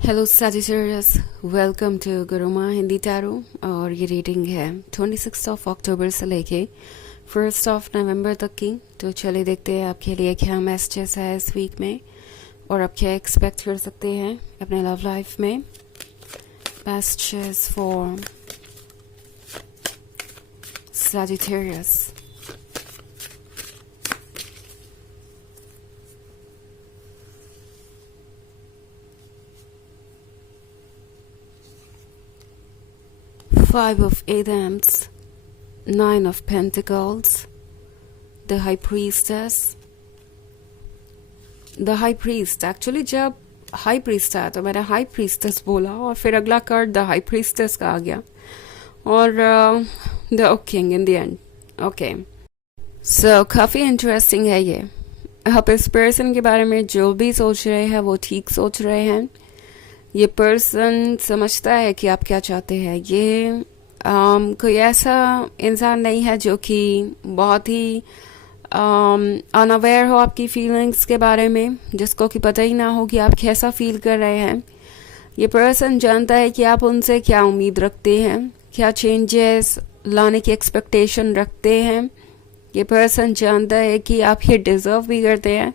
Hello Sagittarius, welcome to Guruma Hindi tarot. और ये reading है 26 अक्टूबर से लेके 1 नवंबर तक की। तो चलिए देखते हैं आपके लिए क्या मैसेजेस है इस वीक में और आप क्या एक्सपेक्ट कर सकते हैं अपने लव लाइफ में। Messages for Sagittarius. Five of Wands, Nine of Pentacles, the High Priestess. The High Priest, actually जब High Priest आया तो मैंने High Priestess बोला और फिर अगला कार्ड The High Priestess का आ गया और The Oak King in the end. Okay, so काफ़ी इंटरेस्टिंग है ये। आप इस पर्सन के बारे में जो भी सोच रहे हैं वो ठीक सोच रहे हैं। ये पर्सन समझता है कि आप क्या चाहते हैं। ये कोई ऐसा इंसान नहीं है जो कि बहुत ही अनअवेयर हो आपकी फीलिंग्स के बारे में, जिसको कि पता ही ना हो कि आप कैसा फील कर रहे हैं। ये पर्सन जानता है कि आप उनसे क्या उम्मीद रखते हैं, क्या चेंजेस लाने की एक्सपेक्टेशन रखते हैं। ये पर्सन जानता है कि आप ये डिज़र्व भी करते हैं।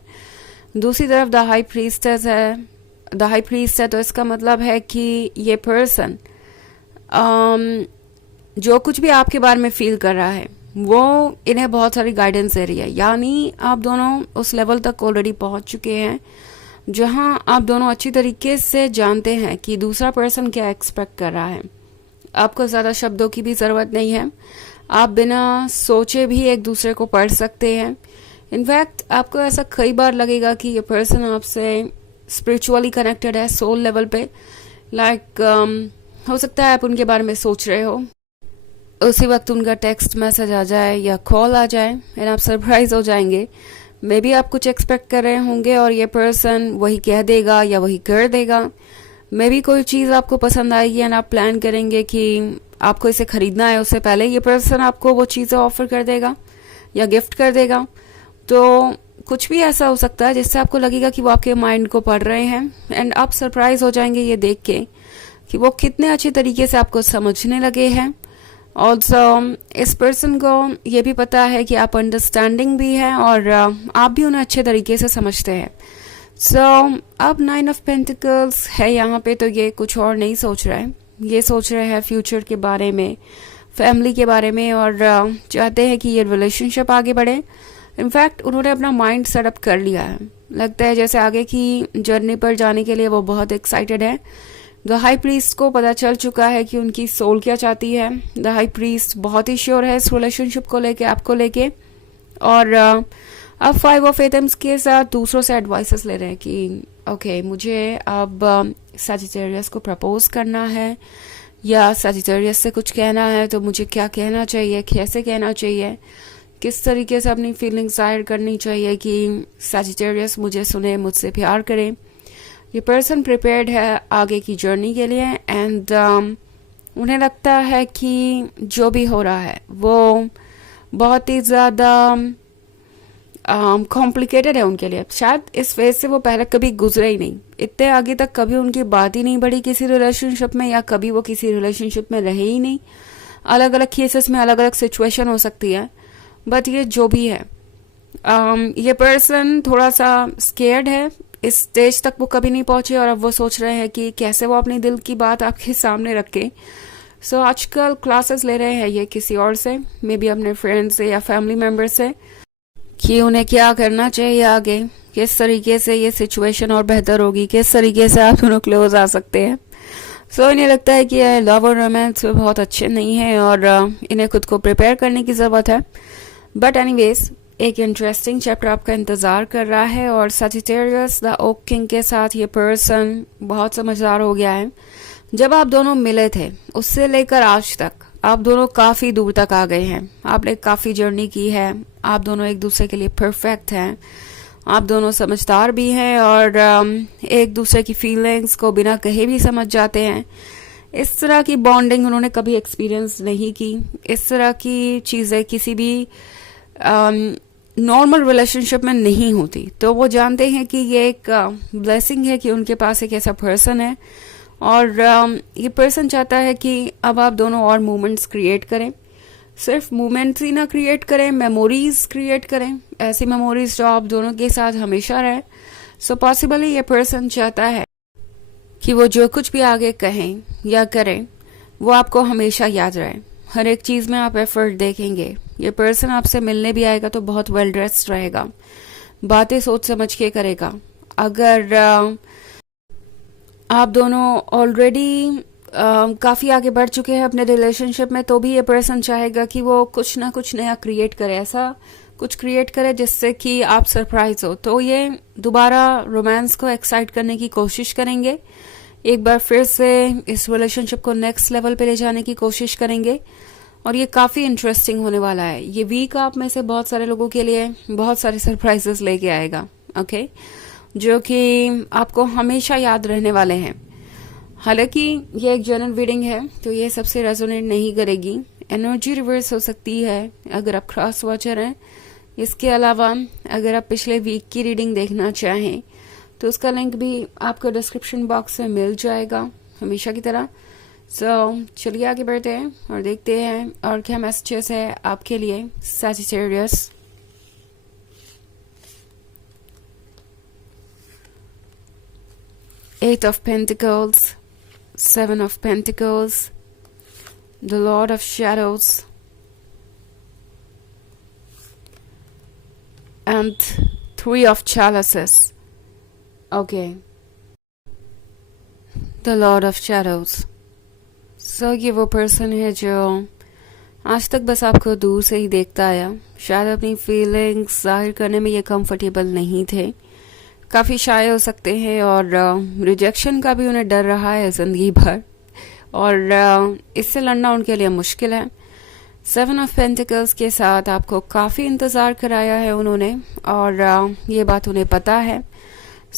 दूसरी तरफ द हाई प्रीस्टेस है। द हाई प्रीस्ट है तो इसका मतलब है कि ये पर्सन जो कुछ भी आपके बारे में फील कर रहा है वो इन्हें बहुत सारी गाइडेंस दे रही है। यानी आप दोनों उस लेवल तक ऑलरेडी पहुंच चुके हैं जहां आप दोनों अच्छी तरीके से जानते हैं कि दूसरा पर्सन क्या एक्सपेक्ट कर रहा है। आपको ज़्यादा शब्दों की भी ज़रूरत नहीं है, आप बिना सोचे भी एक दूसरे को पढ़ सकते हैं। इनफैक्ट आपको ऐसा कई बार लगेगा कि ये पर्सन आपसे स्पिरिचुअली कनेक्टेड है सोल लेवल पे। हो सकता है आप उनके बारे में सोच रहे हो, उसी वक्त उनका टेक्स्ट मैसेज आ जाए या कॉल आ जाए एंड आप सरप्राइज हो जाएंगे। मे बी आप कुछ एक्सपेक्ट कर रहे होंगे और ये पर्सन वही कह देगा या वही कर देगा। मे बी कोई चीज़ आपको पसंद आएगी एंड आप प्लान करेंगे कि आपको इसे खरीदना है, उससे पहले ये पर्सन आपको वो चीज़ें ऑफर कर देगा या गिफ्ट कर देगा। तो कुछ भी ऐसा हो सकता है जिससे आपको लगेगा कि वो आपके माइंड को पढ़ रहे हैं एंड आप सरप्राइज हो जाएंगे ये देख के कि वो कितने अच्छे तरीके से आपको समझने लगे हैं। ऑल्सो इस पर्सन को ये भी पता है कि आप अंडरस्टैंडिंग भी हैं और आप भी उन्हें अच्छे तरीके से समझते हैं। सो अब 9 ऑफ पेंटिकल्स है यहाँ पे, तो ये कुछ और नहीं सोच रहा है। ये सोच रहे हैं फ्यूचर के बारे में, फैमिली के बारे में और चाहते हैं कि ये रिलेशनशिप आगे बढ़े। इनफैक्ट उन्होंने अपना माइंड सेटअप कर लिया है। लगता है जैसे आगे की जर्नी पर जाने के लिए वो बहुत एक्साइटेड है। द हाई प्रीस्ट को पता चल चुका है कि उनकी सोल क्या चाहती है। द हाई प्रीस्ट बहुत ही श्योर है इस रिलेशनशिप को लेके, आपको लेके। और अब 5 ऑफ एटम्स के साथ दूसरों से एडवाइसेस ले रहे हैं कि ओके मुझे अब सजिटेरियस को प्रपोज करना है या सजिटेरियस से कुछ कहना है, तो मुझे क्या कहना चाहिए, कैसे कहना चाहिए, किस तरीके से अपनी फीलिंग्स जाहिर करनी चाहिए कि सजिटेरियस मुझे सुने, मुझसे प्यार करे। ये पर्सन प्रिपेयर्ड है आगे की जर्नी के लिए एंड उन्हें लगता है कि जो भी हो रहा है वो बहुत ही ज़्यादा कॉम्प्लिकेटेड है उनके लिए। शायद इस फेज से वो पहले कभी गुजरे ही नहीं, इतने आगे तक कभी उनकी बात ही नहीं बढ़ी किसी रिलेशनशिप में, या कभी वो किसी रिलेशनशिप में रहे ही नहीं। अलग अलग केसेस में अलग अलग सिचुएशन हो सकती है, बट ये जो भी है ये पर्सन थोड़ा सा स्केर्ड है। इस स्टेज तक वो कभी नहीं पहुंचे और अब वो सोच रहे हैं कि कैसे वो अपने दिल की बात आपके सामने रखे। सो आजकल क्लासेस ले रहे हैं ये किसी और से, मे बी अपने फ्रेंड से या फैमिली मेम्बर से, कि उन्हें क्या करना चाहिए आगे, किस तरीके से ये सिचुएशन और बेहतर होगी, किस तरीके से आप दोनों क्लोज आ सकते हैं। सो इन्हें लगता है कि लव और रोमांस में बहुत अच्छे नहीं है और इन्हें खुद को प्रिपेयर करने की ज़रूरत है। बट एनीवेज एक इंटरेस्टिंग चैप्टर आपका इंतज़ार कर रहा है और सजिटेरियस द ओक किंग के साथ ये पर्सन बहुत समझदार हो गया है। जब आप दोनों मिले थे उससे लेकर आज तक आप दोनों काफ़ी दूर तक आ गए हैं, आपने काफ़ी जर्नी की है, आप दोनों एक दूसरे के लिए परफेक्ट हैं, आप दोनों समझदार भी हैं और एक दूसरे की फीलिंग्स को बिना कहे भी समझ जाते हैं। इस तरह की बॉन्डिंग उन्होंने कभी एक्सपीरियंस नहीं की। इस तरह की चीज़ें किसी भी नॉर्मल रिलेशनशिप में नहीं होती। तो वो जानते हैं कि ये एक ब्लेसिंग है कि उनके पास एक ऐसा पर्सन है, और ये पर्सन चाहता है कि अब आप दोनों और मोमेंट्स क्रिएट करें। सिर्फ मोमेंट्स ही ना क्रिएट करें, मेमोरीज क्रिएट करें, ऐसी मेमोरीज जो आप दोनों के साथ हमेशा रहे। सो पॉसिबली ये पर्सन चाहता है कि वो जो कुछ भी आगे कहें या करें वो आपको हमेशा याद रहे। हर एक चीज़ में आप एफर्ट देखेंगे। ये पर्सन आपसे मिलने भी आएगा तो बहुत वेल ड्रेस्ड रहेगा, बातें सोच समझ के करेगा। अगर आप दोनों ऑलरेडी काफ़ी आगे बढ़ चुके हैं अपने रिलेशनशिप में, तो भी ये पर्सन चाहेगा कि वो कुछ ना कुछ नया क्रिएट करे, ऐसा कुछ क्रिएट करे जिससे कि आप सरप्राइज हो। तो ये दोबारा रोमांस को एक्साइट करने की कोशिश करेंगे, एक बार फिर से इस रिलेशनशिप को नेक्स्ट लेवल पे ले जाने की कोशिश करेंगे, और ये काफ़ी इंटरेस्टिंग होने वाला है। ये वीक आप में से बहुत सारे लोगों के लिए बहुत सारे सरप्राइजेस लेके आएगा, ओके, जो कि आपको हमेशा याद रहने वाले हैं। हालांकि ये एक जनरल रीडिंग है तो ये सबसे रेजोनेट नहीं करेगी, एनर्जी रिवर्स हो सकती है अगर आप क्रॉस वॉचर हैं। इसके अलावा अगर आप पिछले वीक की रीडिंग देखना चाहें तो उसका लिंक भी आपको डिस्क्रिप्शन बॉक्स में मिल जाएगा हमेशा की तरह। चलिए आगे बढ़ते हैं और देखते हैं और क्या मैसेजेस है आपके लिए Sagittarius. Eight of Pentacles, Seven of Pentacles, the Lord of Shadows, and Three of Chalices. Okay. The Lord of Shadows. So ये वो पर्सन है जो आज तक बस आपको दूर से ही देखता आया। शायद अपनी फीलिंग्स जाहिर करने में ये कंफर्टेबल नहीं थे, काफ़ी शाय हो सकते हैं, और रिजेक्शन का भी उन्हें डर रहा है ज़िंदगी भर, और इससे लड़ना उनके लिए मुश्किल है। सेवन ऑफ पेंटिकल्स के साथ आपको काफ़ी इंतज़ार कराया है उन्होंने, और ये बात उन्हें पता है।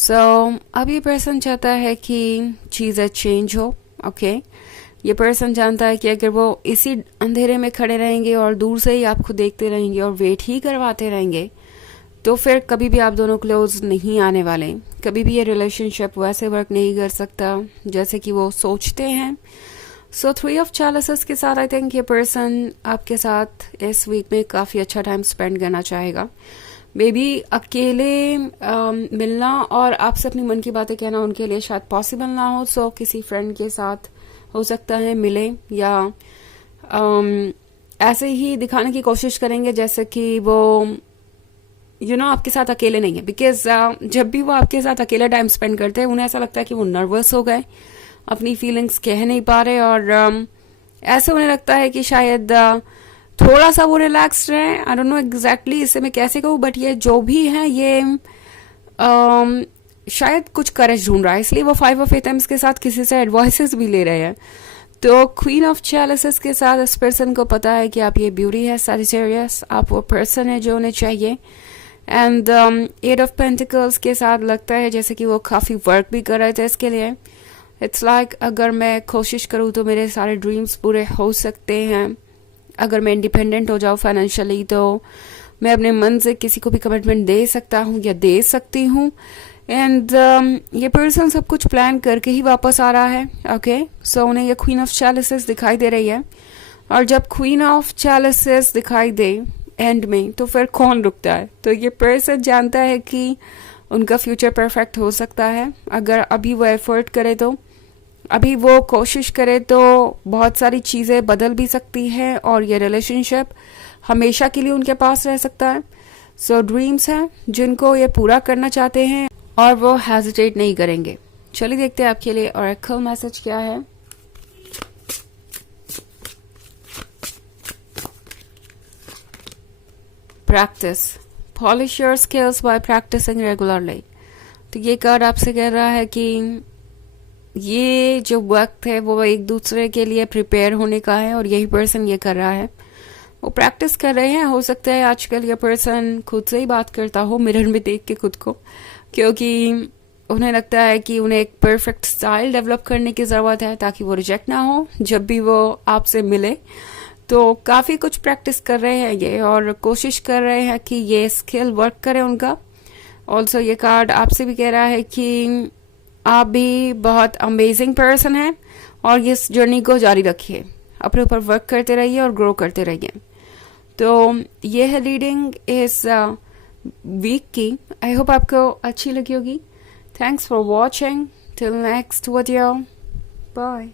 अब ये पर्सन चाहता है कि चीज़ें चेंज हो, ओके। ये पर्सन जानता है कि अगर वो इसी अंधेरे में खड़े रहेंगे और दूर से ही आपको देखते रहेंगे और वेट ही करवाते रहेंगे तो फिर कभी भी आप दोनों क्लोज नहीं आने वाले। कभी भी ये रिलेशनशिप वैसे वर्क नहीं कर सकता जैसे कि वो सोचते हैं। थ्री ऑफ चैलिसेस के साथ आई थिंक ये पर्सन आपके साथ इस वीक में काफ़ी अच्छा टाइम स्पेंड करना चाहेगा। मे बी अकेले मिलना और आपसे अपनी मन की बातें कहना उनके लिए शायद पॉसिबल ना हो, किसी फ्रेंड के साथ हो सकता है मिले, या ऐसे ही दिखाने की कोशिश करेंगे जैसे कि वो आपके साथ अकेले नहीं है। बिकॉज जब भी वो आपके साथ अकेले टाइम स्पेंड करते हैं उन्हें ऐसा लगता है कि वो नर्वस हो गए, अपनी फीलिंग्स कह नहीं पा रहे, और ऐसे उन्हें लगता है कि शायद थोड़ा सा वो रिलैक्स रहे। आई डोंट नो एग्जैक्टली इसे मैं कैसे कहूँ, बट ये जो भी है ये शायद कुछ करेज ढूंढ रहा है, इसलिए वो 5 ऑफ एटम्स के साथ किसी से एडवाइसेस भी ले रहे हैं। तो क्वीन ऑफ चैलिसेस के साथ इस पर्सन को पता है कि आप ये ब्यूटी है सैजिटेरियस, आप वो पर्सन है जो उन्हें चाहिए। एंड 8 ऑफ पेंटिकल्स के साथ लगता है जैसे कि वो काफ़ी वर्क भी कर रहे थे इसके लिए। इट्स लाइक अगर मैं कोशिश करूँ तो मेरे सारे ड्रीम्स पूरे हो सकते हैं। अगर मैं इंडिपेंडेंट हो जाऊँ फाइनेंशियली तो मैं अपने मन से किसी को भी कमिटमेंट दे सकता हूँ या दे सकती हूँ। एंड ये पर्सन सब कुछ प्लान करके ही वापस आ रहा है, ओके। सो उन्हें ये क्वीन ऑफ चैलिसेस दिखाई दे रही है, और जब क्वीन ऑफ चैलिसेस दिखाई दे एंड में तो फिर कौन रुकता है। तो ये पर्सन जानता है कि उनका फ्यूचर परफेक्ट हो सकता है अगर अभी वो एफर्ट करे, तो अभी वो कोशिश करे तो बहुत सारी चीज़ें बदल भी सकती है और ये रिलेशनशिप हमेशा के लिए उनके पास रह सकता है। ड्रीम्स हैं जिनको ये पूरा करना चाहते हैं और वो हेजिटेट नहीं करेंगे। चलिए देखते हैं आपके लिए ऑरेकल मैसेज क्या है। Practice, polish your skills by practicing regularly. तो ये कार्ड आपसे कह रहा है कि ये जो वक्त है वो एक दूसरे के लिए प्रिपेयर होने का है, और यही पर्सन ये कर रहा है, वो प्रैक्टिस कर रहे हैं। हो सकता है आजकल ये पर्सन खुद से ही बात करता हो मिरर में देख के खुद को, क्योंकि उन्हें लगता है कि उन्हें एक परफेक्ट स्टाइल डेवलप करने की ज़रूरत है ताकि वो रिजेक्ट ना हो जब भी वो आपसे मिले। तो काफ़ी कुछ प्रैक्टिस कर रहे हैं ये और कोशिश कर रहे हैं कि ये स्किल वर्क करे उनका। ऑल्सो ये कार्ड आपसे भी कह रहा है कि आप भी बहुत अमेजिंग पर्सन हैं और इस जर्नी को जारी रखिए, अपने ऊपर वर्क करते रहिए और ग्रो करते रहिए। तो ये है रीडिंग इस वीक की। आई होप आपको अच्छी लगी होगी। Thanks for watching. Till next video, bye.